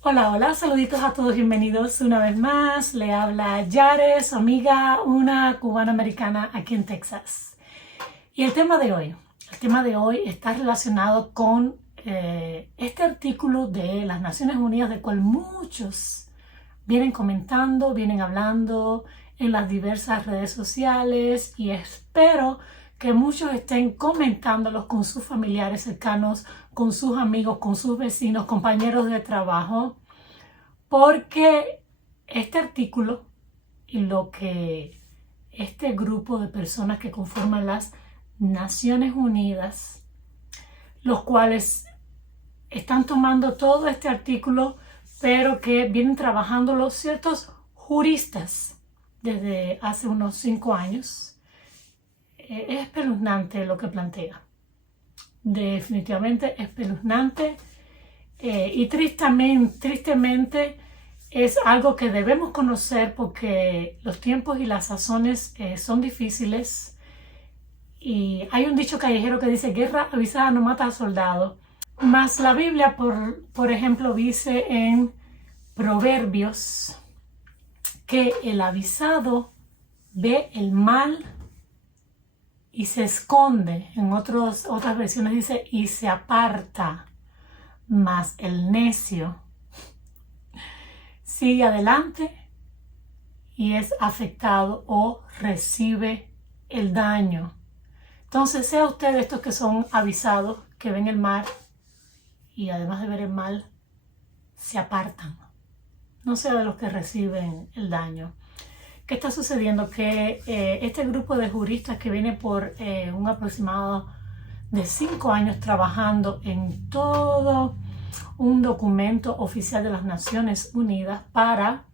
Hola, hola, saluditos a todos, bienvenidos una vez más. Le habla Yare, su amiga, una cubana americana aquí en Texas. Y el tema de hoy está relacionado con este artículo de las Naciones Unidas, del cual muchos vienen comentando, vienen hablando en las diversas redes sociales, y espero que muchos estén comentándolos con sus familiares cercanos, con sus amigos, con sus vecinos, compañeros de trabajo, porque este artículo y lo que este grupo de personas que conforman las Naciones Unidas, los cuales están tomando todo este artículo, pero que vienen trabajando los ciertos juristas desde hace unos 5 años. Es espeluznante lo que plantea. Definitivamente espeluznante, y tristemente es algo que debemos conocer, porque los tiempos y las sazones son difíciles. Y hay un dicho callejero que dice: guerra avisada no mata a soldado. Mas la Biblia, por ejemplo, dice en Proverbios que el avisado ve el mal y se esconde. En otras versiones dice y se aparta, mas el necio sigue adelante y es afectado o recibe el daño. Entonces, sea usted de estos que son avisados, que ven el mal y además de ver el mal, se apartan. No sea de los que reciben el daño. ¿Qué está sucediendo? Que este grupo de juristas que viene por un aproximado de 5 años trabajando en todo un documento oficial de las Naciones Unidas para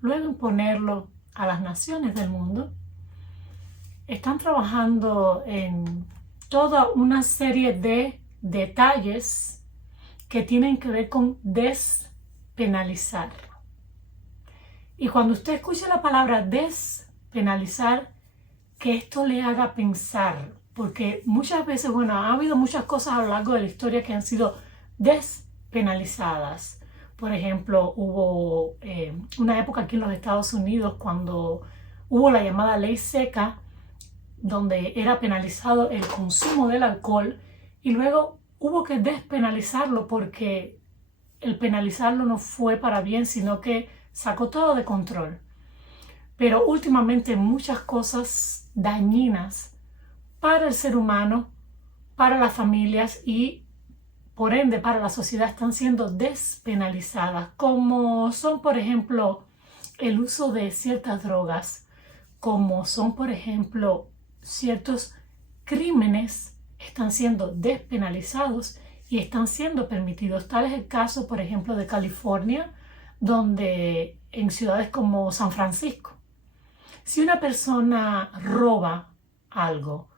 luego imponerlo a las naciones del mundo, están trabajando en toda una serie de detalles que tienen que ver con despenalizar. Y cuando usted escuche la palabra despenalizar, que esto le haga pensar, porque muchas veces, ha habido muchas cosas a lo largo de la historia que han sido despenalizadas. Por ejemplo, hubo una época aquí en los Estados Unidos cuando hubo la llamada ley seca, donde era penalizado el consumo del alcohol, y luego hubo que despenalizarlo porque el penalizarlo no fue para bien, sino que sacó todo de control. Pero últimamente muchas cosas dañinas para el ser humano, para las familias y por ende para la sociedad están siendo despenalizadas, como son, por ejemplo, el uso de ciertas drogas, como son, por ejemplo, ciertos crímenes están siendo despenalizados y están siendo permitidos. Tal es el caso, por ejemplo, de California, donde en ciudades como San Francisco, si una persona roba algo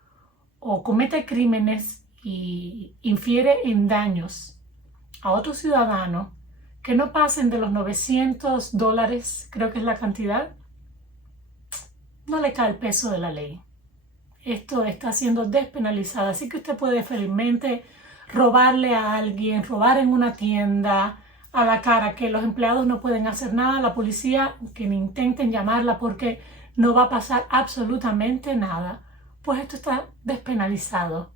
o comete crímenes y infiere en daños a otro ciudadano que no pasen de los $900, creo que es la cantidad, no le cae el peso de la ley. Esto está siendo despenalizado, así que usted puede felizmente robarle a alguien, robar en una tienda, a la cara, que los empleados no pueden hacer nada, la policía que ni intenten llamarla porque no va a pasar absolutamente nada. Pues esto está despenalizado.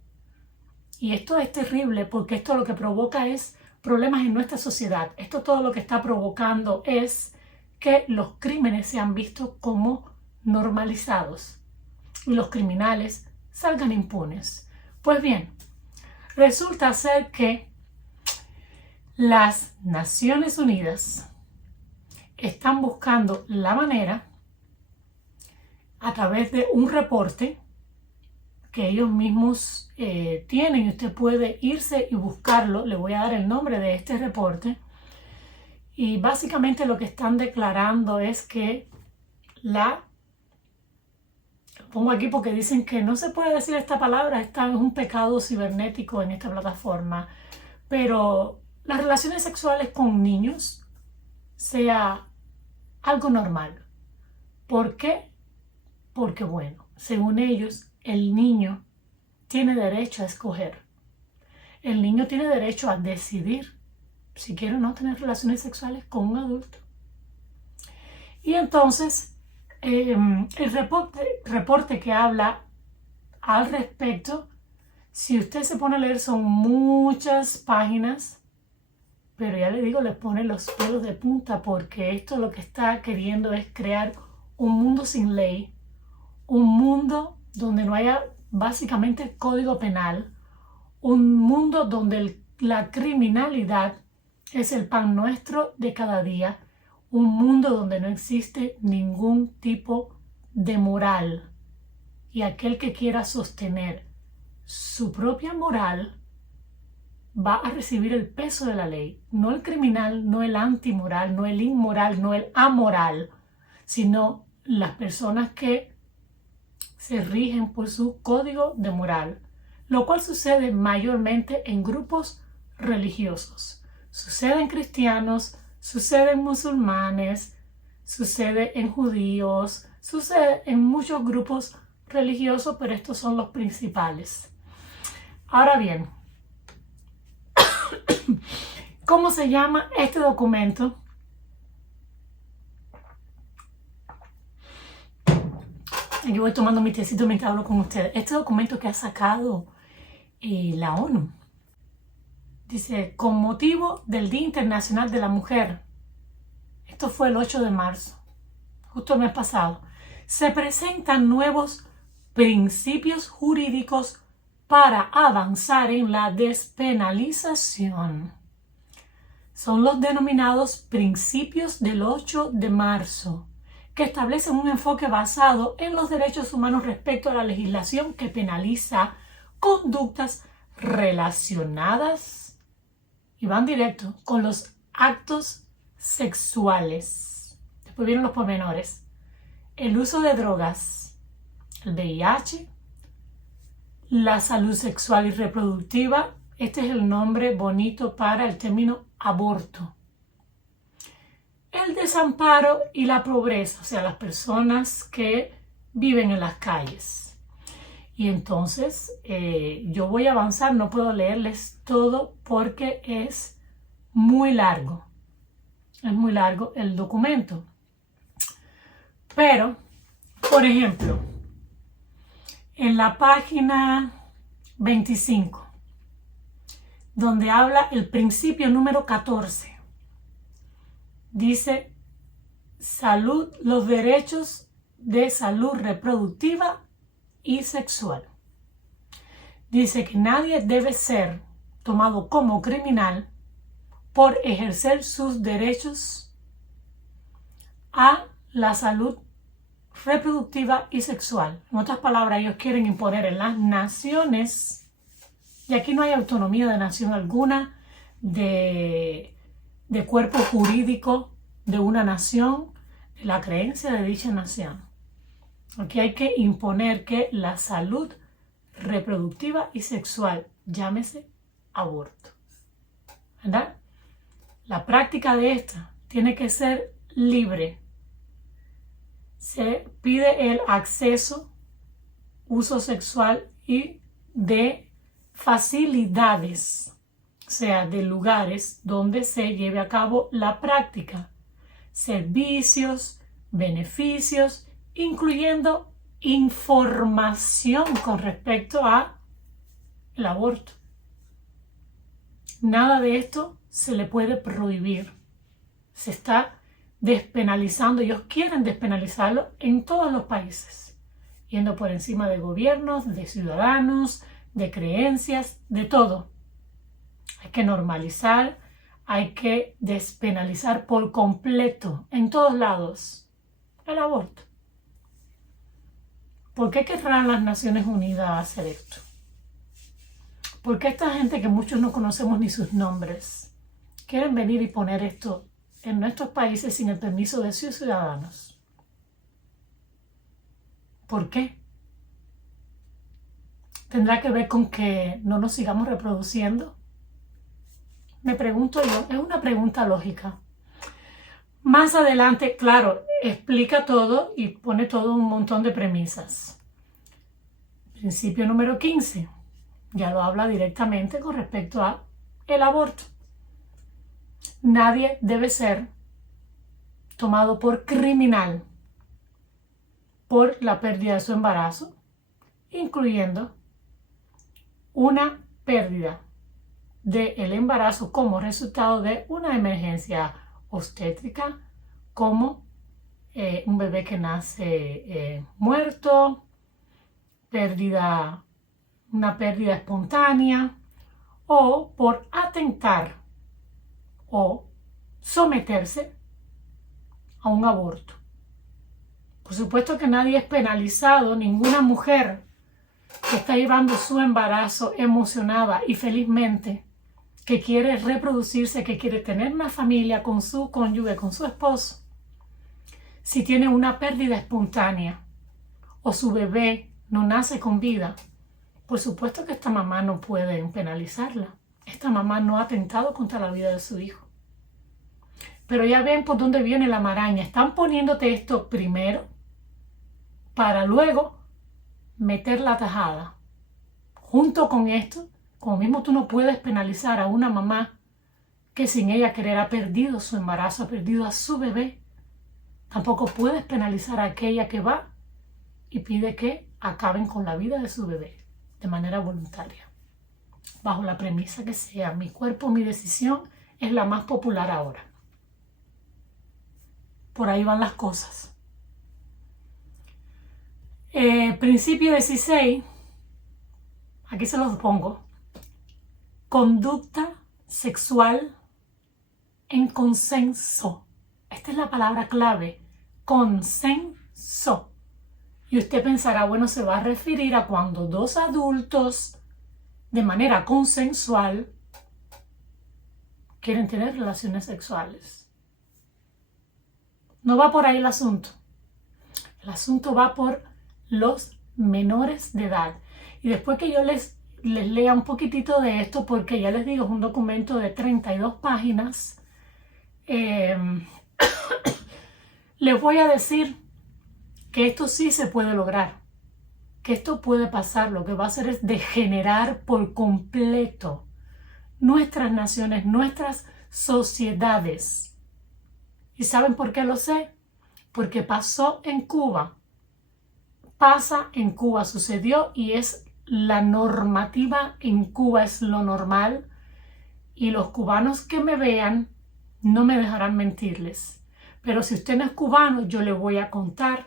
Y esto es terrible, porque esto lo que provoca es problemas en nuestra sociedad. Esto todo lo que está provocando es que los crímenes sean vistos como normalizados y los criminales salgan impunes. Pues bien, resulta ser que las Naciones Unidas están buscando la manera, a través de un reporte que ellos mismos tienen, y usted puede irse y buscarlo. Le voy a dar el nombre de este reporte, y básicamente lo que están declarando es que lo pongo aquí porque dicen que no se puede decir esta palabra, es un pecado cibernético en esta plataforma, pero las relaciones sexuales con niños sea algo normal. ¿Por qué? Porque, bueno, según ellos, el niño tiene derecho a escoger. El niño tiene derecho a decidir si quiere o no tener relaciones sexuales con un adulto. Y entonces, el reporte que habla al respecto, si usted se pone a leer, son muchas páginas, pero ya le digo, le pone los pelos de punta, porque esto lo que está queriendo es crear un mundo sin ley, un mundo donde no haya básicamente código penal, un mundo donde la criminalidad es el pan nuestro de cada día, un mundo donde no existe ningún tipo de moral. Y aquel que quiera sostener su propia moral va a recibir el peso de la ley. No el criminal, no el antimoral, no el inmoral, no el amoral, sino las personas que se rigen por su código de moral, lo cual sucede mayormente en grupos religiosos. Sucede en cristianos, sucede en musulmanes, sucede en judíos, sucede en muchos grupos religiosos, pero estos son los principales. Ahora bien, ¿cómo se llama este documento? Yo voy tomando mi tecito mientras hablo con ustedes. Este documento que ha sacado la ONU dice, con motivo del Día Internacional de la Mujer, esto fue el 8 de marzo, justo el mes pasado, se presentan nuevos principios jurídicos para avanzar en la despenalización. Son los denominados principios del 8 de marzo, que establecen un enfoque basado en los derechos humanos respecto a la legislación que penaliza conductas relacionadas, y van directo, con los actos sexuales. Después vienen los pormenores. El uso de drogas, el VIH, la salud sexual y reproductiva. Este es el nombre bonito para el término aborto. El desamparo y la pobreza, o sea, las personas que viven en las calles. Y entonces yo voy a avanzar, no puedo leerles todo porque es muy largo. Es muy largo el documento. Pero, por ejemplo, en la página 25, donde habla el principio número 14, dice salud, los derechos de salud reproductiva y sexual. Dice que nadie debe ser tomado como criminal por ejercer sus derechos a la salud reproductiva y sexual. En otras palabras, ellos quieren imponer en las naciones, y aquí no hay autonomía de nación alguna, de cuerpo jurídico de una nación, de la creencia de dicha nación. Aquí hay que imponer que la salud reproductiva y sexual, llámese aborto, ¿verdad? La práctica de esta tiene que ser libre. Se pide el acceso, uso sexual y de facilidades, o sea, de lugares donde se lleve a cabo la práctica, servicios, beneficios, incluyendo información con respecto a el aborto. Nada de esto se le puede prohibir. Se está despenalizando, ellos quieren despenalizarlo en todos los países, yendo por encima de gobiernos, de ciudadanos, de creencias, de todo. Hay que normalizar, hay que despenalizar por completo, en todos lados, el aborto. ¿Por qué querrán las Naciones Unidas hacer esto? ¿Por qué esta gente que muchos no conocemos ni sus nombres quieren venir y poner esto en nuestros países sin el permiso de sus ciudadanos? ¿Por qué? ¿Tendrá que ver con que no nos sigamos reproduciendo? Me pregunto yo, es una pregunta lógica. Más adelante, claro, explica todo y pone todo un montón de premisas. Principio número 15, ya lo habla directamente con respecto a el aborto. Nadie debe ser tomado por criminal por la pérdida de su embarazo, incluyendo una pérdida del embarazo como resultado de una emergencia obstétrica, como un bebé que nace muerto, una pérdida espontánea, o por atentar o someterse a un aborto. Por supuesto que nadie es penalizado, ninguna mujer que está llevando su embarazo emocionada y felizmente, que quiere reproducirse, que quiere tener una familia con su cónyuge, con su esposo, si tiene una pérdida espontánea o su bebé no nace con vida, por supuesto que esta mamá no puede penalizarla. Esta mamá no ha atentado contra la vida de su hijo. Pero ya ven por dónde viene la maraña. Están poniéndote esto primero para luego meter la tajada. Junto con esto, como mismo tú no puedes penalizar a una mamá que sin ella querer ha perdido su embarazo, ha perdido a su bebé, tampoco puedes penalizar a aquella que va y pide que acaben con la vida de su bebé de manera voluntaria. Bajo la premisa que sea mi cuerpo, mi decisión, es la más popular ahora. Por ahí van las cosas. Principio 16, aquí se los pongo. Conducta sexual en consenso. Esta es la palabra clave, consenso. Y usted pensará, bueno, se va a referir a cuando dos adultos de manera consensual quieren tener relaciones sexuales. No va por ahí el asunto. El asunto va por los menores de edad. Y después que yo les lea un poquitito de esto, porque ya les digo, es un documento de 32 páginas, les voy a decir que esto sí se puede lograr, que esto puede pasar. Lo que va a hacer es degenerar por completo nuestras naciones, nuestras sociedades. ¿Y saben por qué lo sé? Porque pasó en Cuba. Pasa en Cuba, sucedió y es la normativa en Cuba, es lo normal. Y los cubanos que me vean no me dejarán mentirles. Pero si usted no es cubano, yo le voy a contar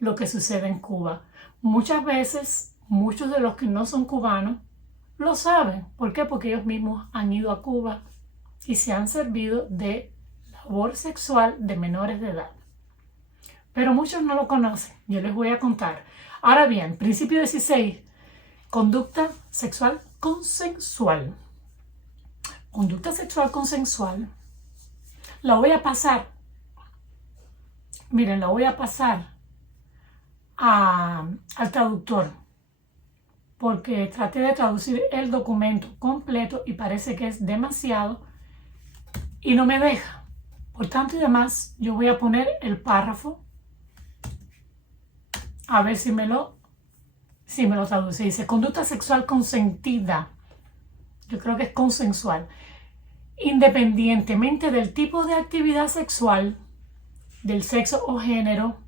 lo que sucede en Cuba. Muchas veces, muchos de los que no son cubanos lo saben. ¿Por qué? Porque ellos mismos han ido a Cuba y se han servido de labor sexual de menores de edad. Pero muchos no lo conocen. Yo les voy a contar. Ahora bien, principio 16, conducta sexual consensual. Conducta sexual consensual. La voy a pasar. Miren, la voy a pasar al traductor, porque traté de traducir el documento completo y parece que es demasiado y no me deja. Por tanto y demás, yo voy a poner el párrafo a ver si me lo traduce. Dice, conducta sexual consentida. Yo creo que es consensual. Independientemente del tipo de actividad sexual, del sexo o género,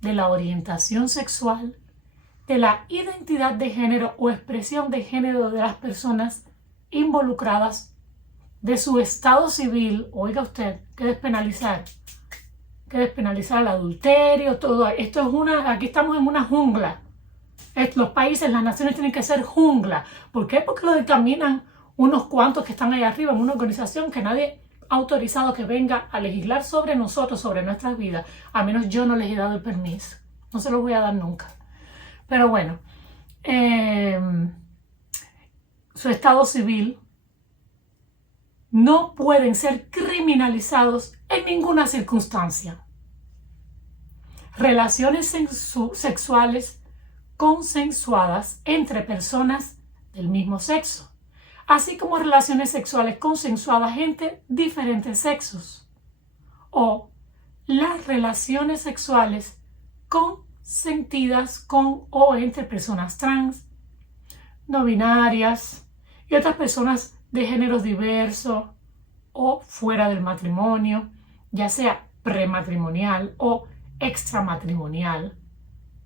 de la orientación sexual, de la identidad de género o expresión de género de las personas involucradas, de su estado civil. Oiga usted, que despenalizar el adulterio, todo esto es aquí estamos en una jungla. Los países, las naciones tienen que ser jungla. ¿Por qué? Porque lo determinan unos cuantos que están allá arriba en una organización que nadie ha autorizado que venga a legislar sobre nosotros, sobre nuestras vidas, a menos yo no les he dado el permiso. No se los voy a dar nunca. Pero bueno, su estado civil, no pueden ser criminalizados en ninguna circunstancia. Relaciones sexuales consensuadas entre personas del mismo sexo, así como relaciones sexuales consensuadas entre diferentes sexos, o las relaciones sexuales consentidas con o entre personas trans, no binarias y otras personas de géneros diversos, o fuera del matrimonio, ya sea prematrimonial o extramatrimonial,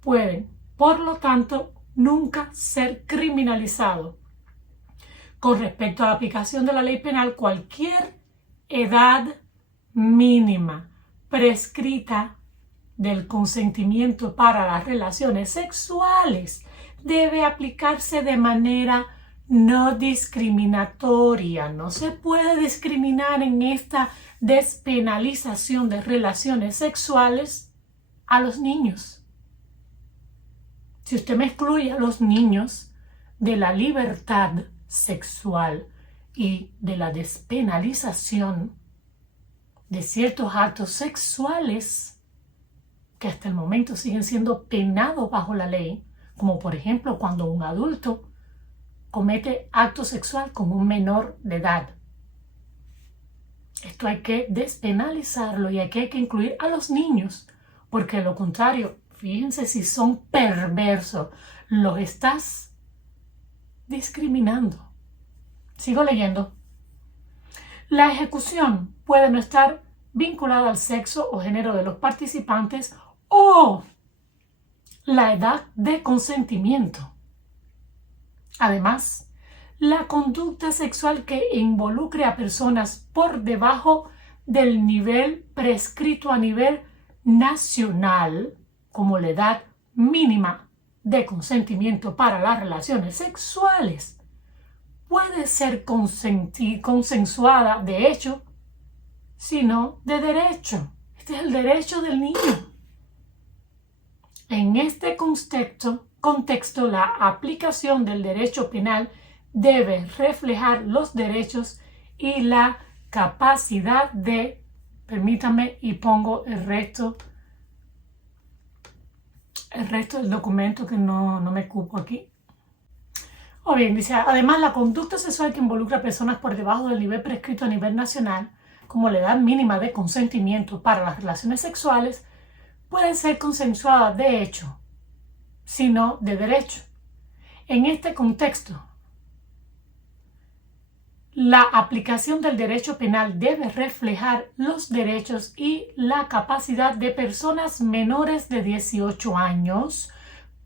pueden, por lo tanto, nunca ser criminalizados. Con respecto a la aplicación de la ley penal, cualquier edad mínima prescrita del consentimiento para las relaciones sexuales debe aplicarse de manera no discriminatoria. No se puede discriminar en esta despenalización de relaciones sexuales a los niños. Si usted me excluye a los niños de la libertad sexual y de la despenalización de ciertos actos sexuales que hasta el momento siguen siendo penados bajo la ley, como por ejemplo cuando un adulto comete acto sexual con un menor de edad. Esto hay que despenalizarlo y aquí hay que incluir a los niños, porque de lo contrario, fíjense si son perversos, los estás discriminando. Sigo leyendo. La ejecución puede no estar vinculada al sexo o género de los participantes o la edad de consentimiento. Además, la conducta sexual que involucre a personas por debajo del nivel prescrito a nivel nacional, como la edad mínima de consentimiento para las relaciones sexuales, puede ser consensuada de hecho, sino de derecho. Este es el derecho del niño. En este contexto, la aplicación del derecho penal debe reflejar los derechos y la capacidad de, permítame y pongo el resto del documento que no me cupo aquí. O bien, dice, además la conducta sexual que involucra a personas por debajo del nivel prescrito a nivel nacional, como la edad mínima de consentimiento para las relaciones sexuales, puede ser consensuada de hecho, sino de derecho. En este contexto, la aplicación del derecho penal debe reflejar los derechos y la capacidad de personas menores de 18 años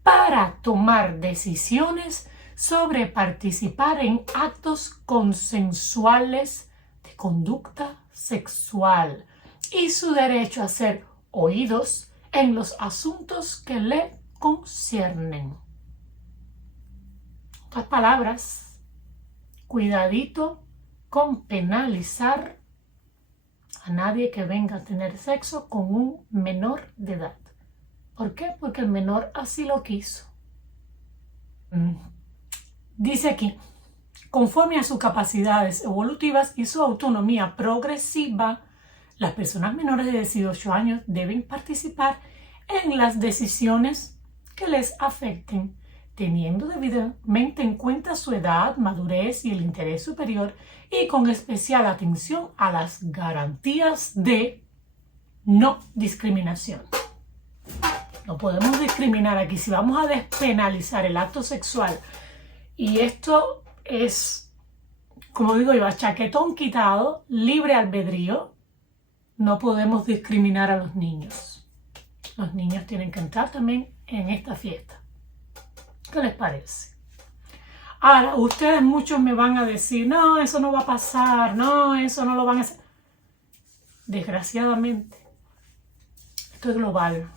para tomar decisiones sobre participar en actos consensuales de conducta sexual y su derecho a ser oídos en los asuntos que le conciernen. En otras palabras, cuidadito con penalizar a nadie que venga a tener sexo con un menor de edad. ¿Por qué? Porque el menor así lo quiso. Dice aquí, conforme a sus capacidades evolutivas y su autonomía progresiva, las personas menores de 18 años deben participar en las decisiones que les afecten, teniendo debidamente en cuenta su edad, madurez y el interés superior, y con especial atención a las garantías de no discriminación. No podemos discriminar aquí. Si vamos a despenalizar el acto sexual, y esto es, como digo yo, a chaquetón quitado, libre albedrío, no podemos discriminar a los niños. Los niños tienen que entrar también en esta fiesta. ¿Qué les parece? Ahora, ustedes muchos me van a decir, no, eso no va a pasar, no, eso no lo van a hacer. Desgraciadamente, esto es global.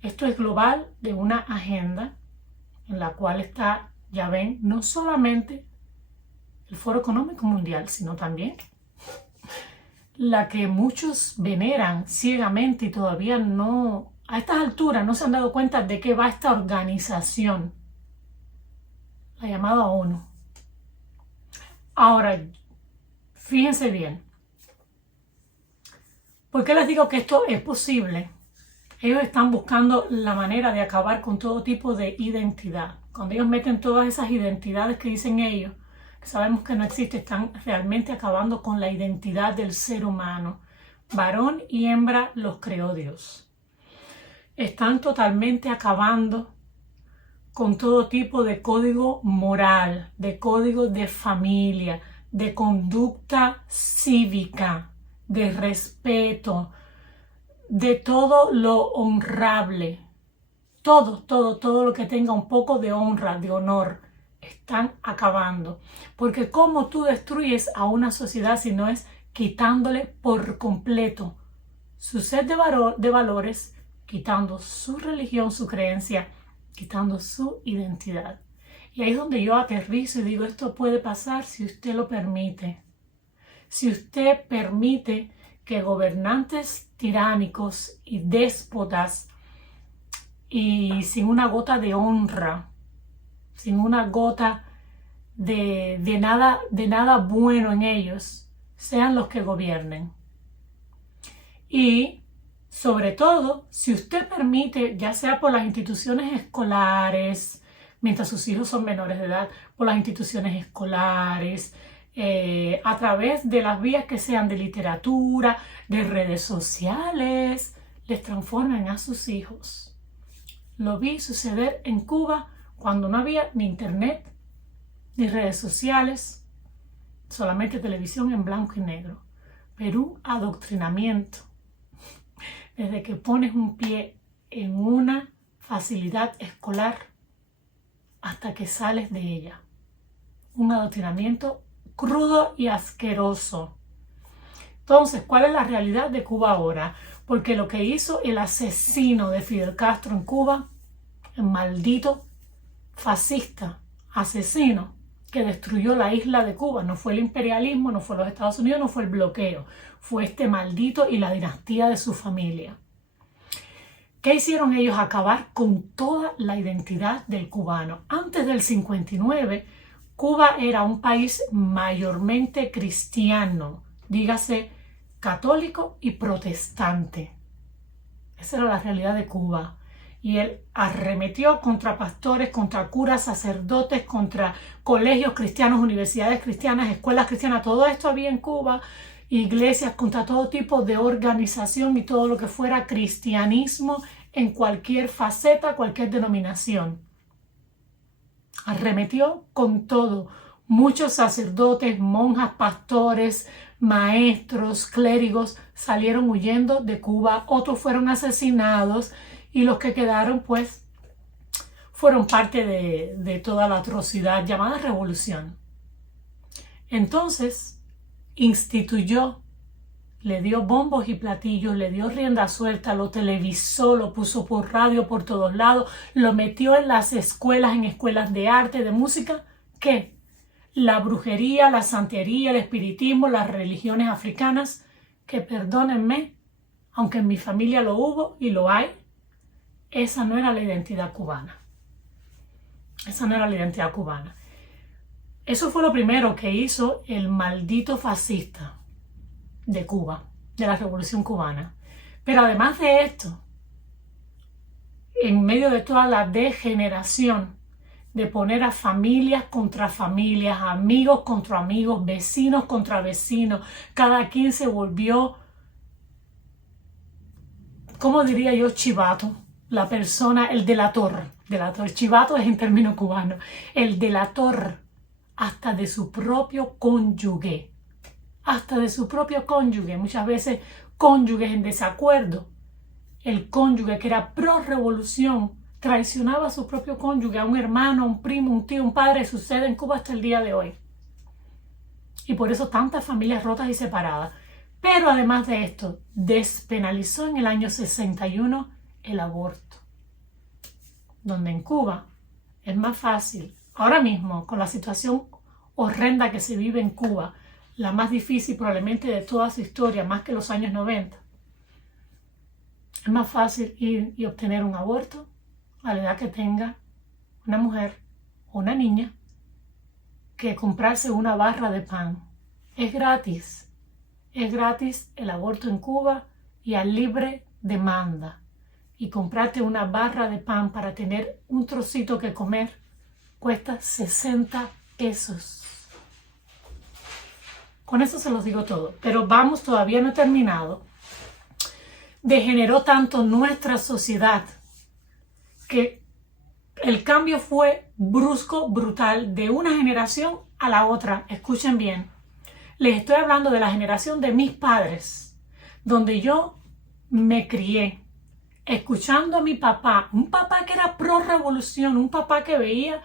Esto es global de una agenda en la cual está, ya ven, no solamente el Foro Económico Mundial, sino también la que muchos veneran ciegamente y todavía no, a estas alturas no se han dado cuenta de qué va esta organización, la llamada ONU. Ahora, fíjense bien, ¿por qué les digo que esto es posible? Ellos están buscando la manera de acabar con todo tipo de identidad. Cuando ellos meten todas esas identidades que dicen ellos, que sabemos que no existen, están realmente acabando con la identidad del ser humano. Varón y hembra los creó Dios. Están totalmente acabando con todo tipo de código moral, de código de familia, de conducta cívica, de respeto, de todo lo honrable. Todo lo que tenga un poco de honra, de honor, están acabando. Porque ¿cómo tú destruyes a una sociedad si no es quitándole por completo su set de valores, quitando su religión, su creencia, quitando su identidad? Y ahí es donde yo aterrizo y digo, esto puede pasar si usted lo permite. Si usted permite que gobernantes tiránicos y déspotas y sin una gota de honra, sin una gota de nada bueno en ellos, sean los que gobiernen. Y sobre todo, si usted permite, ya sea por las instituciones escolares, mientras sus hijos son menores de edad, por las instituciones escolares, a través de las vías que sean de literatura, de redes sociales, les transforman a sus hijos. Lo vi suceder en Cuba cuando no había ni internet, ni redes sociales, solamente televisión en blanco y negro. Pero un adoctrinamiento, desde que pones un pie en una facilidad escolar hasta que sales de ella. Un adoctrinamiento crudo y asqueroso. Entonces, ¿cuál es la realidad de Cuba ahora? Porque lo que hizo el asesino de Fidel Castro en Cuba, el maldito fascista, asesino, que destruyó la isla de Cuba, no fue el imperialismo, no fue los Estados Unidos, no fue el bloqueo, fue este maldito y la dinastía de su familia. ¿Qué hicieron ellos? Acabar con toda la identidad del cubano. Antes del 59, Cuba era un país mayormente cristiano, dígase católico y protestante. Esa era la realidad de Cuba. Y él arremetió contra pastores, contra curas, sacerdotes, contra colegios cristianos, universidades cristianas, escuelas cristianas. Todo esto había en Cuba, iglesias, contra todo tipo de organización y todo lo que fuera cristianismo en cualquier faceta, cualquier denominación. Arremetió con todo. Muchos sacerdotes, monjas, pastores, maestros, clérigos salieron huyendo de Cuba. Otros fueron asesinados. Y los que quedaron, pues, fueron parte de toda la atrocidad llamada revolución. Entonces, instituyó, le dio bombos y platillos, le dio rienda suelta, lo televisó, lo puso por radio por todos lados, lo metió en las escuelas, en escuelas de arte, de música. ¿Qué? La brujería, la santería, el espiritismo, las religiones africanas, que perdónenme, aunque en mi familia lo hubo y lo hay, esa no era la identidad cubana. Esa no era la identidad cubana. Eso fue lo primero que hizo el maldito fascista de Cuba, de la Revolución Cubana. Pero además de esto, en medio de toda la degeneración de poner a familias contra familias, amigos contra amigos, vecinos contra vecinos, cada quien se volvió, ¿cómo diría yo? Chivato. La persona, el delator, chivato es en términos cubanos, el delator hasta de su propio cónyuge, muchas veces cónyuges en desacuerdo. El cónyuge que era pro revolución traicionaba a su propio cónyuge, a un hermano, a un primo, un tío, un padre. Sucede en Cuba hasta el día de hoy. Y por eso tantas familias rotas y separadas. Pero además de esto, despenalizó en el año 61 el aborto, donde en Cuba es más fácil, ahora mismo con la situación horrenda que se vive en Cuba, la más difícil probablemente de toda su historia, más que los años 90, es más fácil ir y obtener un aborto a la edad que tenga una mujer o una niña que comprarse una barra de pan. Es gratis el aborto en Cuba y a libre demanda. Y comprarte una barra de pan para tener un trocito que comer cuesta 60 pesos. Con eso se los digo todo. Pero vamos, todavía no he terminado. Degeneró tanto nuestra sociedad que el cambio fue brusco, brutal, de una generación a la otra. Escuchen bien. Les estoy hablando de la generación de mis padres, donde yo me crié escuchando a mi papá, un papá que era pro revolución, un papá que veía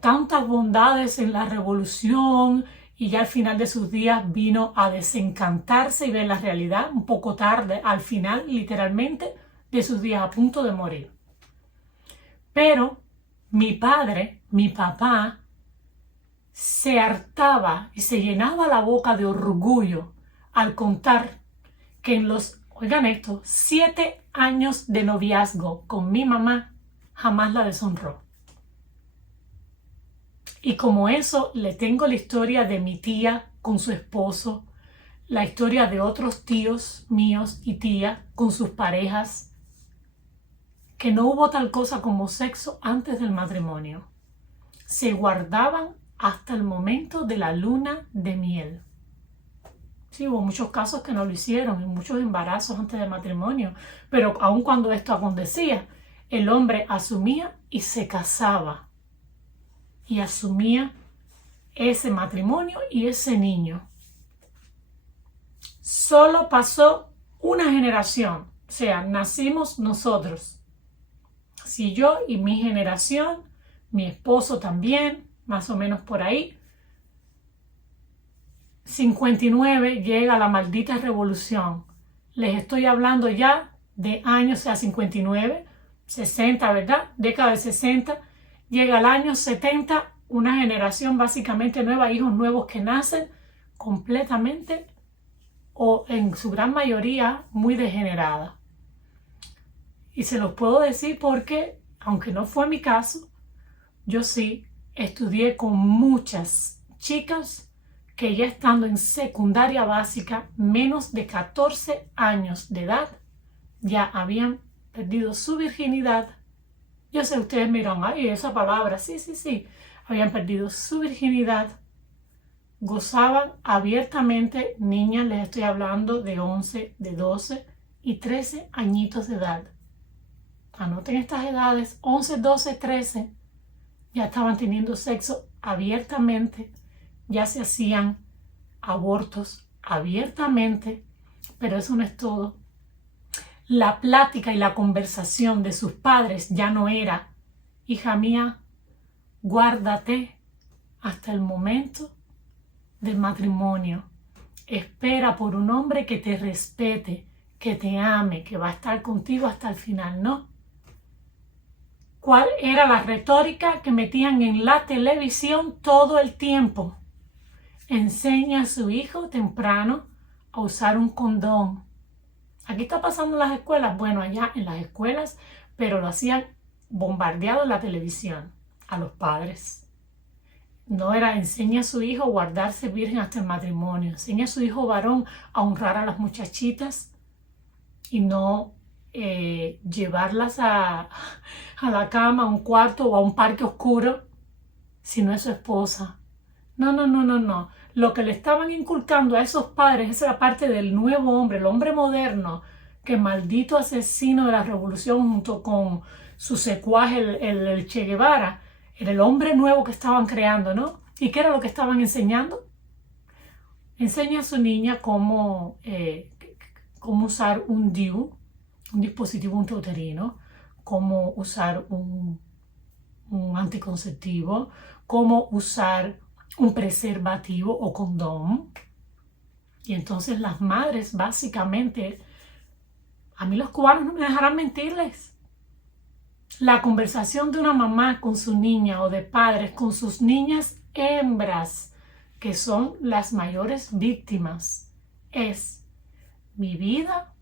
tantas bondades en la revolución y ya al final de sus días vino a desencantarse y ver la realidad un poco tarde, al final literalmente de sus días, a punto de morir. Pero mi padre, mi papá, se hartaba y se llenaba la boca de orgullo al contar que en los, oigan esto, 7 años de noviazgo con mi mamá jamás la deshonró. Y como eso, le tengo la historia de mi tía con su esposo, la historia de otros tíos míos y tía con sus parejas, que no hubo tal cosa como sexo antes del matrimonio. Se guardaban hasta el momento de la luna de miel. Sí, hubo muchos casos que no lo hicieron y muchos embarazos antes del matrimonio, pero aun cuando esto acontecía, el hombre asumía y se casaba y asumía ese matrimonio y ese niño. Solo pasó una generación, o sea, nacimos nosotros. Si yo y mi generación, mi esposo también, más o menos por ahí, 59 llega la maldita revolución. Les estoy hablando ya de años, o sea, 59, 60, ¿verdad? Década de 60. Llega el año 70, una generación básicamente nueva, hijos nuevos que nacen completamente o en su gran mayoría muy degenerada. Y se los puedo decir porque, aunque no fue mi caso, yo sí estudié con muchas chicas que ya estando en secundaria básica, menos de 14 años de edad, ya habían perdido su virginidad. Yo sé, ustedes miran, ay, esa palabra, sí, habían perdido su virginidad, gozaban abiertamente, niñas, les estoy hablando de 11, de 12 y 13 añitos de edad. Anoten estas edades, 11, 12, 13, ya estaban teniendo sexo abiertamente, ya se hacían abortos abiertamente, pero eso no es todo. La plática y la conversación de sus padres ya no era, hija mía, guárdate hasta el momento del matrimonio. Espera por un hombre que te respete, que te ame, que va a estar contigo hasta el final, ¿no? ¿Cuál era la retórica que metían en la televisión todo el tiempo? Enseña a su hijo temprano a usar un condón. Aquí está pasando en las escuelas, bueno, allá en las escuelas, pero lo hacían bombardeado en la televisión a los padres. No era enseña a su hijo a guardarse virgen hasta el matrimonio, enseña a su hijo varón a honrar a las muchachitas y no llevarlas a la cama, a un cuarto o a un parque oscuro si no es su esposa. No. Lo que le estaban inculcando a esos padres, esa era parte del nuevo hombre, el hombre moderno, que maldito asesino de la revolución junto con su secuaje, el Che Guevara, era el hombre nuevo que estaban creando, ¿no? ¿Y qué era lo que estaban enseñando? Enseña a su niña cómo usar un DIU, un dispositivo intrauterino, cómo usar un anticonceptivo, cómo usar un preservativo o condón. Y entonces las madres básicamente, a mí los cubanos no me dejarán mentirles, la conversación de una mamá con su niña o de padres con sus niñas hembras, que son las mayores víctimas, es: mi vida,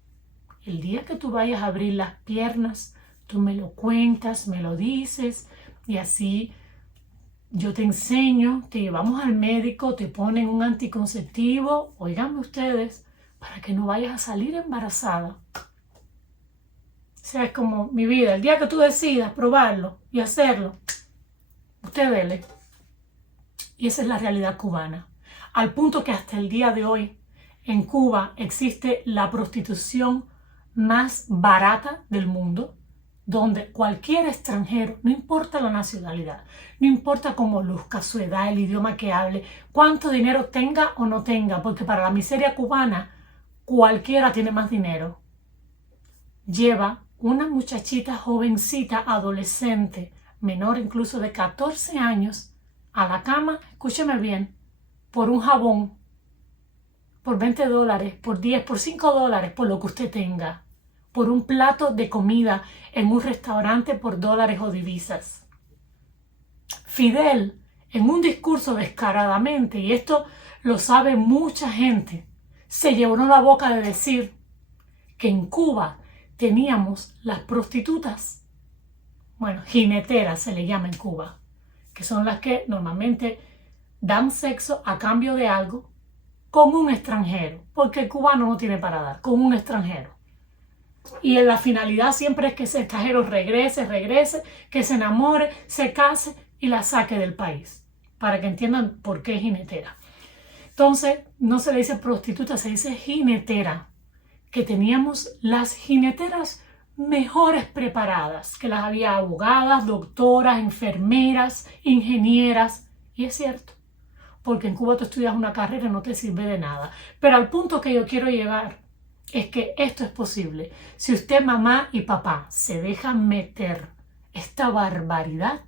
el día que tú vayas a abrir las piernas, tú me lo cuentas, me lo dices, y así yo te enseño, te llevamos al médico, te ponen un anticonceptivo, óiganme ustedes, para que no vayas a salir embarazada. O sea, es como mi vida, el día que tú decidas probarlo y hacerlo, usted dele. Y esa es la realidad cubana. Al punto que hasta el día de hoy, en Cuba existe la prostitución más barata del mundo, donde cualquier extranjero, no importa la nacionalidad, no importa cómo luzca, su edad, el idioma que hable, cuánto dinero tenga o no tenga, porque para la miseria cubana cualquiera tiene más dinero, lleva una muchachita jovencita, adolescente, menor incluso de 14 años, a la cama, escúcheme bien, por un jabón, por $20, por 10, por $5, por lo que usted tenga, por un plato de comida en un restaurante por dólares o divisas. Fidel, en un discurso descaradamente, y esto lo sabe mucha gente, se llevó la boca de decir que en Cuba teníamos las prostitutas, bueno, jineteras se le llama en Cuba, que son las que normalmente dan sexo a cambio de algo con un extranjero, porque el cubano no tiene para dar, con un extranjero. Y la finalidad siempre es que ese extranjero regrese, que se enamore, se case y la saque del país, para que entiendan por qué es jinetera. Entonces, no se le dice prostituta, se dice jinetera, que teníamos las jineteras mejores preparadas, que las había abogadas, doctoras, enfermeras, ingenieras, y es cierto, porque en Cuba tú estudias una carrera y no te sirve de nada. Pero al punto que yo quiero llegar es que esto es posible. Si usted, mamá y papá, se dejan meter esta barbaridad,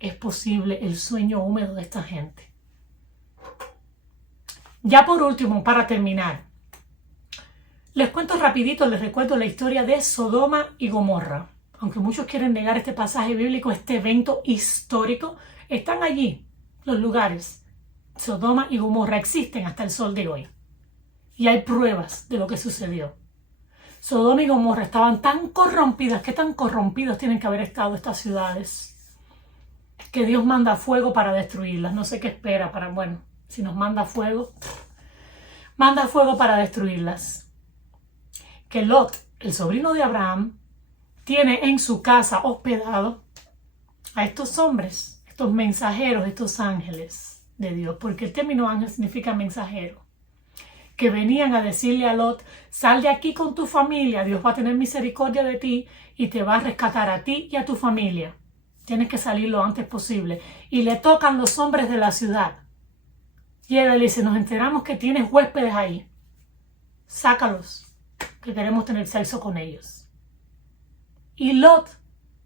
es posible el sueño húmedo de esta gente. Ya por último, para terminar, les cuento rapidito, les recuerdo la historia de Sodoma y Gomorra. Aunque muchos quieren negar este pasaje bíblico, este evento histórico, están allí los lugares. Sodoma y Gomorra existen hasta el sol de hoy. Y hay pruebas de lo que sucedió. Sodoma y Gomorra estaban tan corrompidas, ¿qué tan corrompidos tienen que haber estado estas ciudades? Que Dios manda fuego para destruirlas. No sé qué espera para, bueno, si nos manda fuego para destruirlas. Que Lot, el sobrino de Abraham, tiene en su casa hospedado a estos hombres, estos mensajeros, estos ángeles de Dios, porque el término ángel significa mensajero, que venían a decirle a Lot: sal de aquí con tu familia, Dios va a tener misericordia de ti y te va a rescatar a ti y a tu familia. Tienes que salir lo antes posible. Y le tocan los hombres de la ciudad. Y él le dice: nos enteramos que tienes huéspedes ahí. Sácalos, que queremos tener sexo con ellos. Y Lot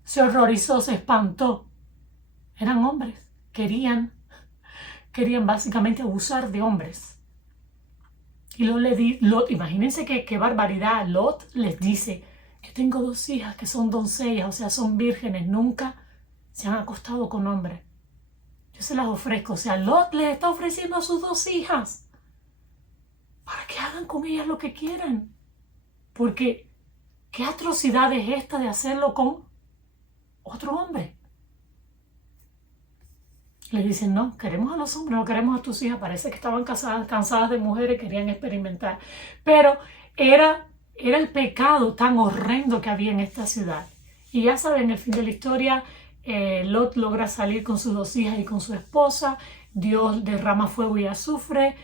se horrorizó, se espantó. Eran hombres. Querían básicamente abusar de hombres. Y Lot, imagínense qué barbaridad. Lot les dice: yo tengo 2 hijas que son doncellas, o sea, son vírgenes, nunca se han acostado con hombres. Yo se las ofrezco. O sea, Lot les está ofreciendo a sus 2 hijas para que hagan con ellas lo que quieran. Porque, ¿qué atrocidad es esta de hacerlo con otro hombre? Le dicen: no, queremos a los hombres, no queremos a tus hijas. Parece que estaban cansadas de mujeres, querían experimentar. Pero era el pecado tan horrendo que había en esta ciudad. Y ya saben, el fin de la historia, Lot logra salir con sus 2 hijas y con su esposa. Dios derrama fuego y azufre.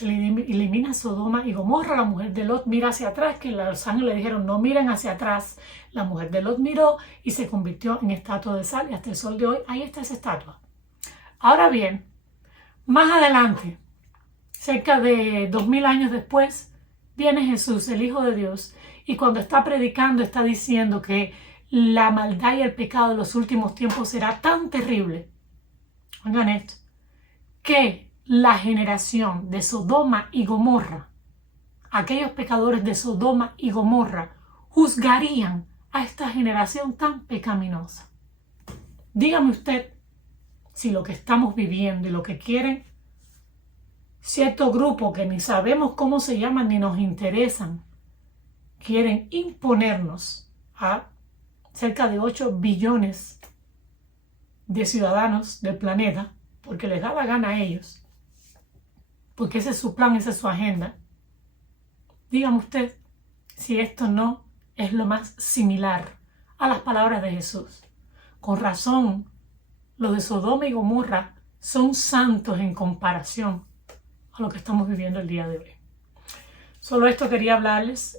Elimina Sodoma y Gomorra. La mujer de Lot mira hacia atrás, que los ángeles le dijeron: no miren hacia atrás. La mujer de Lot miró y se convirtió en estatua de sal, y hasta el sol de hoy ahí está esa estatua. Ahora bien, más adelante, cerca de 2000 años después, viene Jesús, el Hijo de Dios, y cuando está predicando está diciendo que la maldad y el pecado de los últimos tiempos será tan terrible, oigan esto, que la generación de Sodoma y Gomorra, aquellos pecadores de Sodoma y Gomorra, juzgarían a esta generación tan pecaminosa. Dígame usted si lo que estamos viviendo y lo que quieren cierto grupo que ni sabemos cómo se llaman ni nos interesan, quieren imponernos a cerca de 8 billones de ciudadanos del planeta, porque les da la gana a ellos, porque ese es su plan, esa es su agenda. Dígame usted si esto no es lo más similar a las palabras de Jesús. Con razón, los de Sodoma y Gomorra son santos en comparación a lo que estamos viviendo el día de hoy. Solo esto quería hablarles.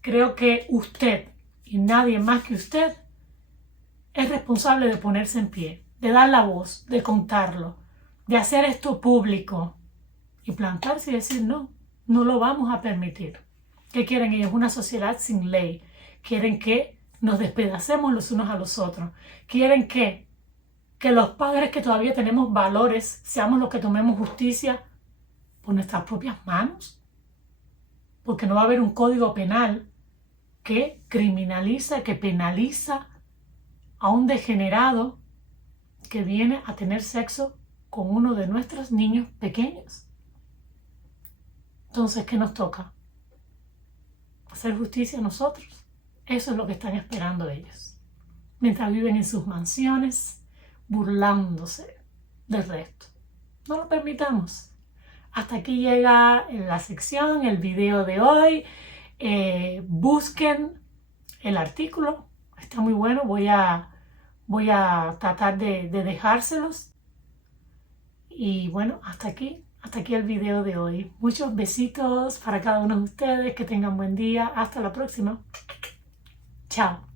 Creo que usted y nadie más que usted es responsable de ponerse en pie, de dar la voz, de contarlo, de hacer esto público y plantarse y decir no, no lo vamos a permitir. ¿Qué quieren ellos? Una sociedad sin ley. Quieren que nos despedacemos los unos a los otros. Quieren que los padres que todavía tenemos valores seamos los que tomemos justicia por nuestras propias manos. Porque no va a haber un código penal que criminaliza, que penaliza a un degenerado que viene a tener sexo con uno de nuestros niños pequeños. Entonces, ¿qué nos toca? Hacer justicia a nosotros. Eso es lo que están esperando ellos. Mientras viven en sus mansiones, burlándose del resto. No lo permitamos. Hasta aquí llega la sección, el video de hoy. Busquen el artículo. Está muy bueno. Voy a tratar de dejárselos. Y bueno, hasta aquí el video de hoy. Muchos besitos para cada uno de ustedes. Que tengan buen día. Hasta la próxima. Chao.